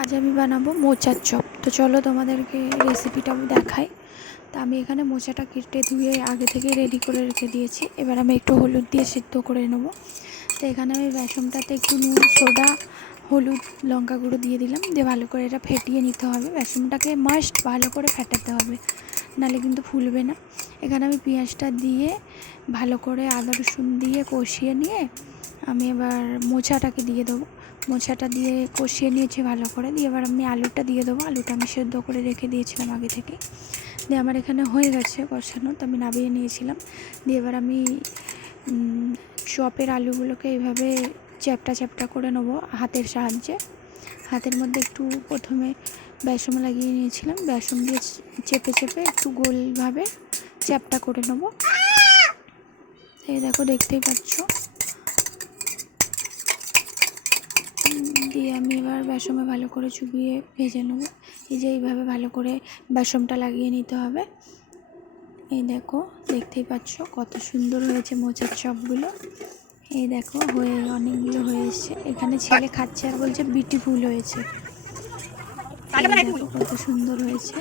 আজ আমি বানাবো মোচার চপ। তো চলো তোমাদেরকে রেসিপিটা দেখাই। তা আমি এখানে মোচাটা কেটে ধুয়ে আগে থেকে রেডি করে রেখে দিয়েছি। এবার আমি একটু হলুদ দিয়ে সিদ্ধ করে নেব। তো এখানে আমি বেসনটাতে একটু নুন, সোডা, হলুদ, লঙ্কা গুঁড়ো দিয়ে দিলাম। দিয়ে ভালো করে এটা ফেটিয়ে নিতে হবে। বেসনটাকে মাস্ট ভালো করে ফেটাতে হবে, নাহলে কিন্তু ফুলবে না। এখানে আমি পেঁয়াজটা দিয়ে ভালো করে আদা রসুন দিয়ে কষিয়ে নিয়ে আমি এবার মোচাটাকে দিয়ে দেবো। মোচাটা দিয়ে কষিয়ে নিয়েছি ভালো করে। দিয়ে এবার আমি আলুটা দিয়ে দেবো। আলুটা আমি সেদ্ধ করে রেখে দিয়েছিলাম আগে থেকে। দিয়ে আমার এখানে হয়ে গেছে কষানো, তো আমি নামিয়ে নিয়েছিলাম। দিয়ে এবার আমি চপের আলুগুলোকে এইভাবে চ্যাপটা চ্যাপটা করে নেবো হাতের সাহায্যে। হাতের মধ্যে একটু প্রথমে বেসন লাগিয়ে নিয়েছিলাম, বেসন দিয়ে চেপে চেপে একটু গোলভাবে চ্যাপটা করে নেবো। এই দেখো, দেখতেই পাচ্ছ। দিয়ে আমি এবার বেসনে ভালো করে চুবিয়ে ভেজে নেবো। এই যে এইভাবে ভালো করে বেসনটা লাগিয়ে নিতে হবে। এই দেখো, দেখতেই পাচ্ছ কত সুন্দর হয়েছে মোচার চপগুলো। এই দেখো, অনেকগুলো হয়ে এসছে। এখানে ছেলে খাচ্ছে আর বলছে বিউটিফুল হয়েছে। এই দেখো কত সুন্দর হয়েছে।